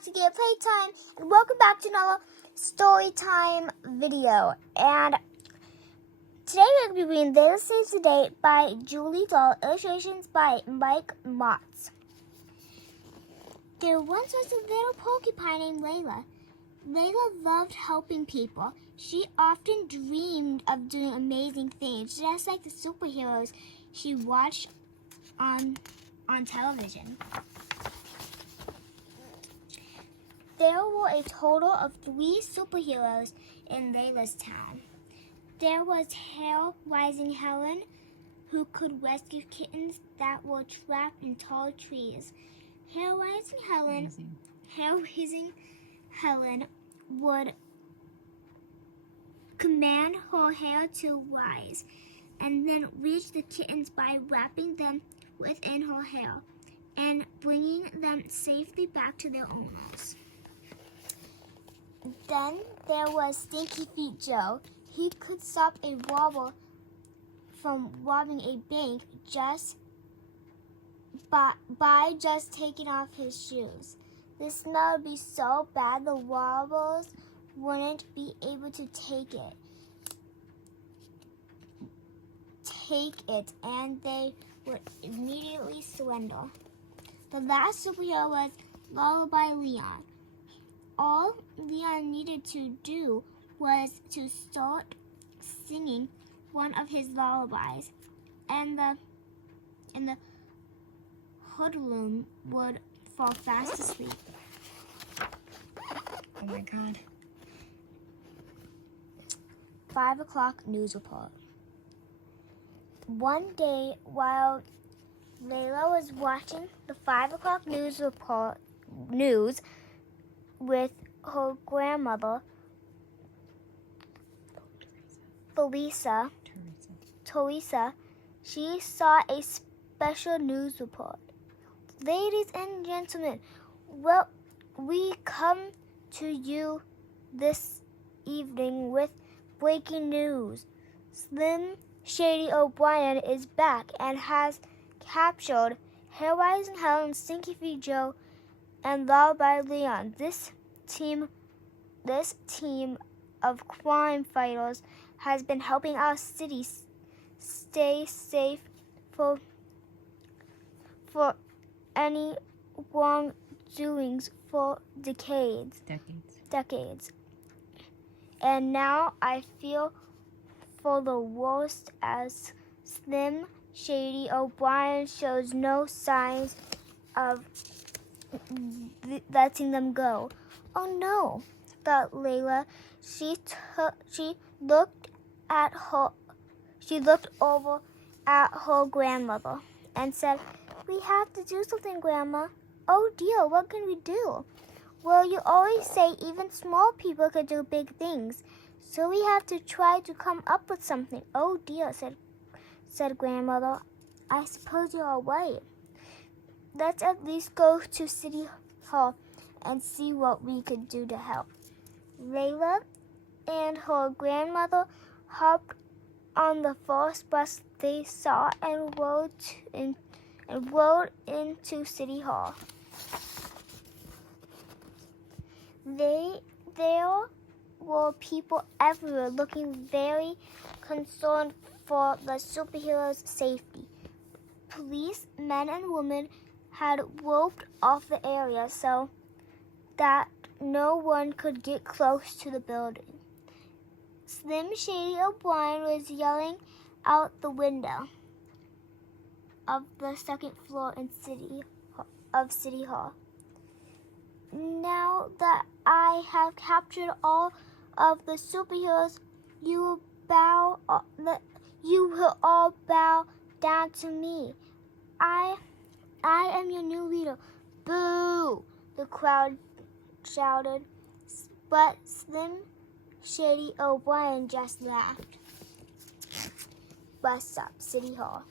back to Get Playtime, and welcome back to another Storytime video. And today we're going to be reading Laila Saves the Day by Julie Dahl, illustrations by Mike Motz. There once was a little porcupine named Laila. Laila loved helping people. She often dreamed of doing amazing things, just like the superheroes she watched on television. There were a total of 3 superheroes in Laila's town. There was Hair-Rising Helen, who could rescue kittens that were trapped in tall trees. Hair-Rising Helen would command her hair to rise and then reach the kittens by wrapping them within her hair and bringing them safely back to their owners. Then there was Stinky Feet Joe. He could stop a robber from robbing a bank just by just taking off his shoes. The smell would be so bad the robbers wouldn't be able to take it, and they would immediately surrender. The last superhero was Lullaby Leon. All Leon needed to do was to start singing one of his lullabies, and the hoodlum would fall fast asleep. Oh my God. 5 o'clock news report. One day, while Laila was watching the 5 o'clock news with her grandmother, Teresa, she saw a special news report. Ladies and gentlemen, well, we come to you this evening with breaking news. Slim Shady O'Brien is back and has captured Hair-Rising Helen, Stinky Feet Joe, and Lullaby Leon. This team of crime fighters has been helping our city stay safe for any wrongdoings for decades. And now I feel for the worst as Slim Shady O'Brien shows no signs of letting them go. Oh no, thought Laila. She looked over at her grandmother and said, "We have to do something, Grandma." "Oh dear, what can we do?" "Well, you always say even small people can do big things, so we have to try to come up with something." "Oh dear," said Grandmother. "I suppose you're all right. Let's at least go to City Hall and see what we could do to help." Laila and her grandmother hopped on the first bus they saw and rode into City Hall. There were people everywhere looking very concerned for the superheroes' safety. Police, men and women, had roped off the area so that no one could get close to the building. Slim Shady O'Brien was yelling out the window of the second floor of City Hall. "Now that I have captured all of the superheroes, you will all bow down to me. I am your new leader." "Boo!" the crowd shouted, but Slim Shady O'Brien just laughed. Bus stop, City Hall.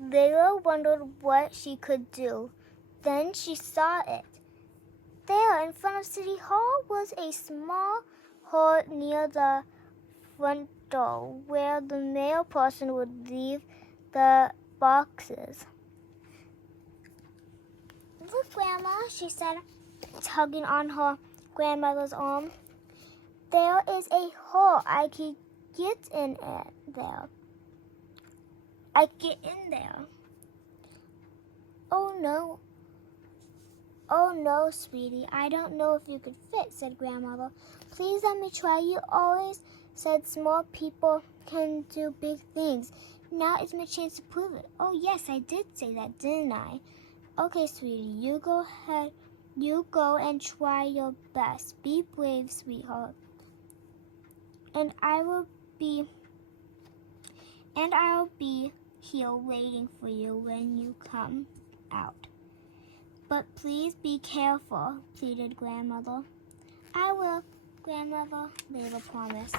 Laila wondered what she could do. Then she saw it. There, in front of City Hall, was a small hall near the front door where the mail person would leave the boxes. Look, Grandma, she said, tugging on her grandmother's arm. There is a hole. I can get in there. I get in there. Oh no, sweetie. I don't know if you could fit, said Grandmother. Please let me try. You always said small people can do big things. Now is my chance to prove it. Oh yes, I did say that, didn't I? Okay, sweetie, you go ahead. You go and try your best. Be brave, sweetheart. And I'll be here waiting for you when you come out. But please be careful, pleaded Grandmother. I will, Grandmother, Laila promised.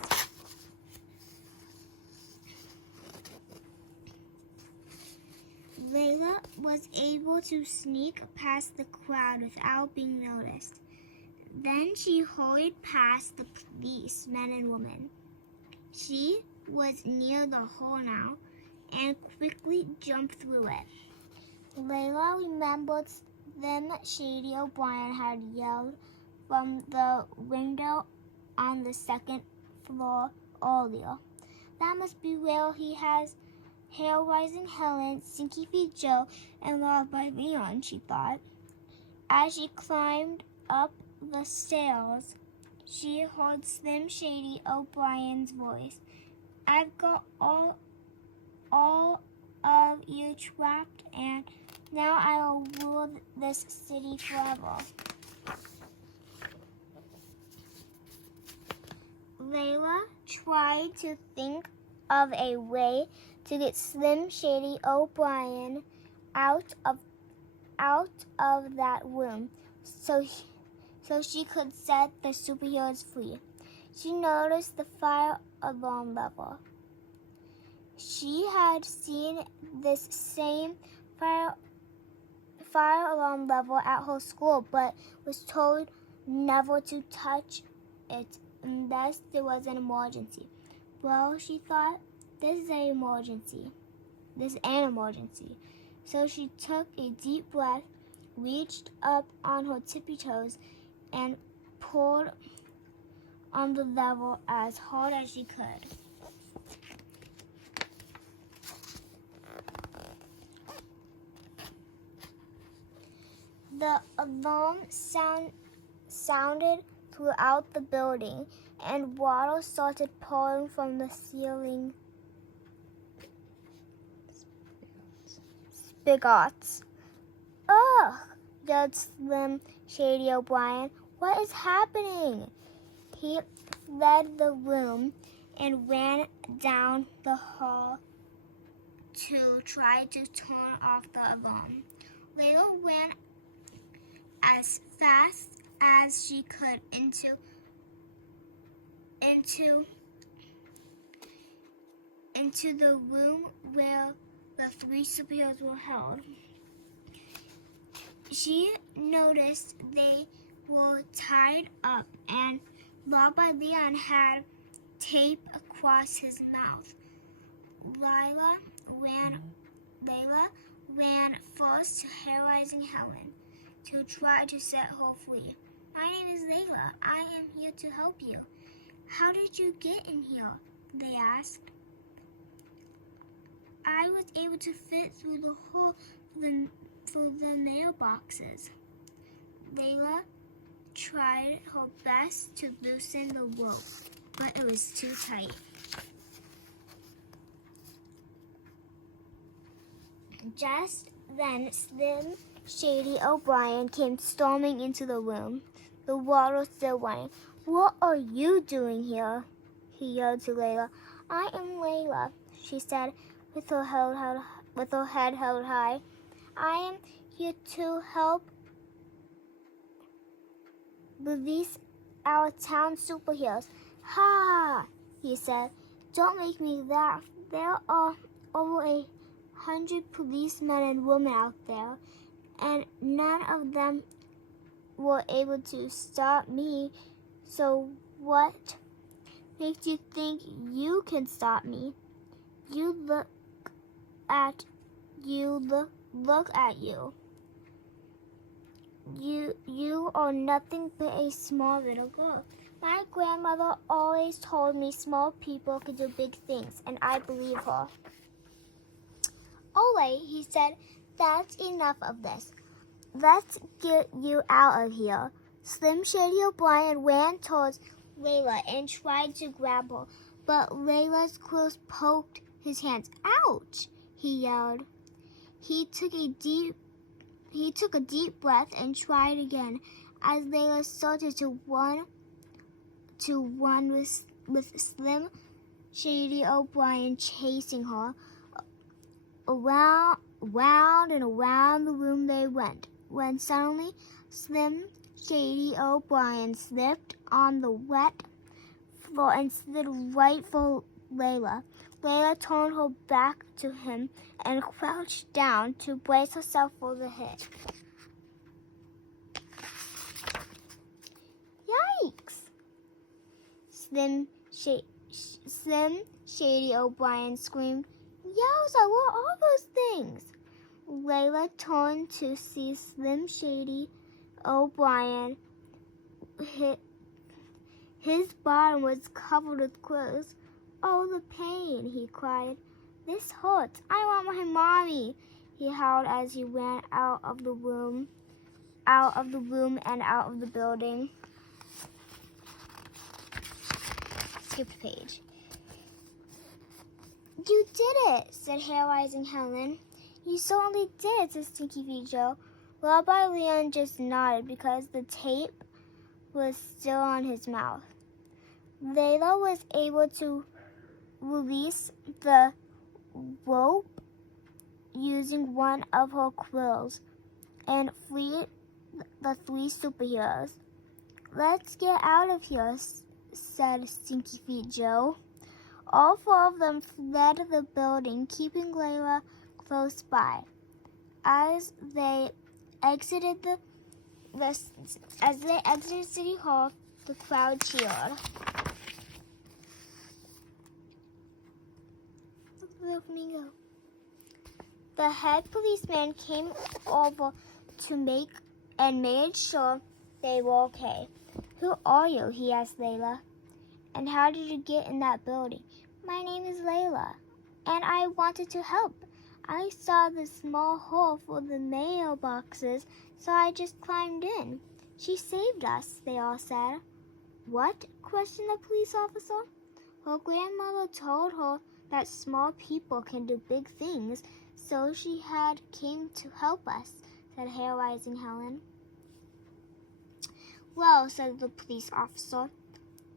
Laila was able to sneak past the crowd without being noticed. Then she hurried past the policemen and women. She was near the hole now and quickly jumped through it. Laila remembered Slim Shady O'Brien had yelled from the window on the second floor earlier. That must be where he has Hair-Rising Helen, Stinky Feet Joe, and Loved by Leon, she thought. As she climbed up the stairs, she heard Slim Shady O'Brien's voice. I've got all of you trapped, and now I'll rule this city forever. Laila tried to think of a way to get Slim Shady O'Brien out of that room so she could set the superheroes free. She noticed the fire alarm level. She had seen this same fire alarm level at her school, but was told never to touch it unless there was an emergency. Well, she thought, this is an emergency. So she took a deep breath, reached up on her tippy toes, and pulled on the lever as hard as she could. The alarm sounded throughout the building, and water started pouring from the ceiling spigots. Ugh! Yelled Slim Shady O'Brien. What is happening? He fled the room and ran down the hall to try to turn off the alarm. Laila ran as fast as she could into the room where the three superheroes were held. She noticed they were tied up, and Loved by Leon had tape across his mouth. Laila ran first to Hair-Rising Helen to try to set her free. My name is Laila. I am here to help you. How did you get in here? They asked. I was able to fit through the hole for the mailboxes. Laila tried her best to loosen the rope, but it was too tight. Just then, Slim Shady O'Brien came storming into the room, the water still running. What are you doing here? He yelled to Laila. I am Laila, she said, with her head held high. I am here to help release our town superheroes. Ha! He said. Don't make me laugh. There are over 100 policemen and women out there, and none of them were able to stop me. So what makes you think you can stop me? You look at you. Look at you. You are nothing but a small little girl. My grandmother always told me small people could do big things, and I believe her. Ole, he said, that's enough of this. Let's get you out of here. Slim Shady O'Brien ran towards Laila and tried to grab her, but Layla's quills poked his hands. Ouch! He yelled. He took a deep breath and tried again as Layla started to run with Slim Shady O'Brien chasing her. Round and around the room they went, when suddenly Slim Shady O'Brien slipped on the wet floor and slid right for Layla. Layla turned her back to him and crouched down to brace herself for the hit. Yikes! Slim Shady O'Brien screamed. Yowza, what are those things? Layla turned to see Slim Shady O'Brien. His bottom was covered with quills. Oh, the pain, he cried. This hurts. I want my mommy, he howled as he ran out of the room and out of the building. Skip page. You did it, said Hair-Rising Helen. You certainly did, said Stinky Feet Joe. Rabbi Leon just nodded because the tape was still on his mouth. Layla was able to release the rope using one of her quills and free the three superheroes. Let's get out of here, said Stinky Feet Joe. All four of them fled the building, keeping Layla close by. As they exited City Hall, the crowd cheered. Look at the little flamingo. The head policeman came over to made sure they were okay. Who are you? He asked Layla. And how did you get in that building? My name is Layla, and I wanted to help. I saw the small hole for the mailboxes, so I just climbed in. She saved us, they all said. What? Questioned the police officer. Her grandmother told her that small people can do big things, so she had came to help us, said Hair-Rising Helen. Well, said the police officer,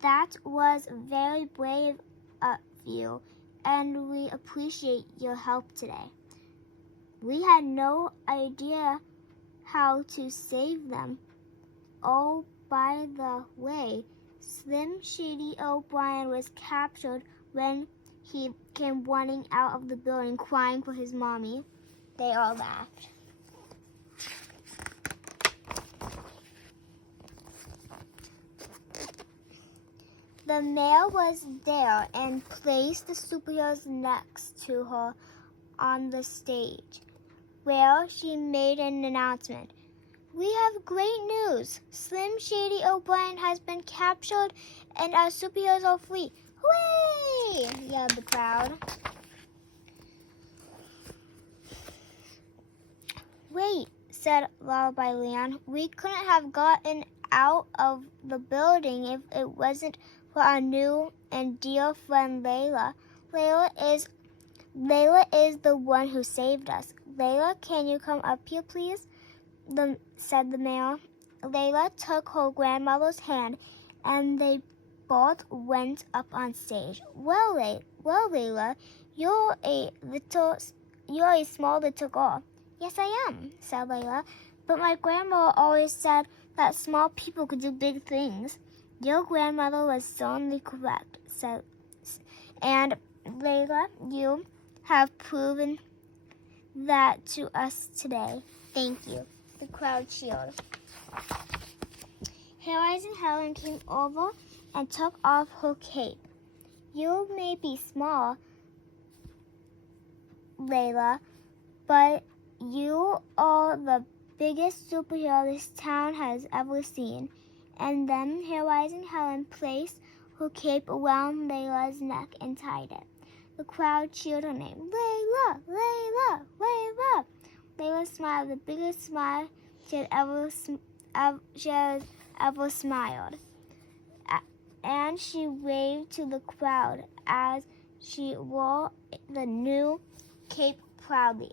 that was very brave of you, and we appreciate your help today. We had no idea how to save them. Oh, by the way, Slim Shady O'Brien was captured when he came running out of the building crying for his mommy. They all laughed. The mayor was there and placed the superheroes next to her on the stage, where she made an announcement. We have great news. Slim Shady O'Brien has been captured and our superheroes are free. Hooray! Yelled the crowd. Wait, said Lullaby Leon. We couldn't have gotten out of the building if it wasn't for our new and dear friend Layla. Layla is the one who saved us. Layla, can you come up here, please? Said the mayor. Layla took her grandmother's hand, and they both went up on stage. Well, Layla, you're a small little girl. Yes, I am, said Layla. But my grandmother always said that small people could do big things. Your grandmother was certainly correct, and Layla, you have proven that to us today. Thank you. The crowd cheered. Hair-Rising Helen came over and took off her cape. You may be small, Laila, but you are the biggest superhero this town has ever seen." And then Hair-Rising Helen placed her cape around Layla's neck and tied it. The crowd cheered her name. "Layla! Layla! Layla!" Layla smiled the biggest smile she had ever smiled. And she waved to the crowd as she wore the new cape proudly.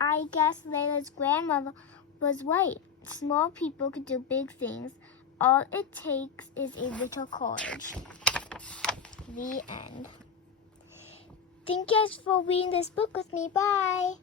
I guess Layla's grandmother was right. Small people could do big things. All it takes is a little courage. The end. Thank you guys for reading this book with me. Bye.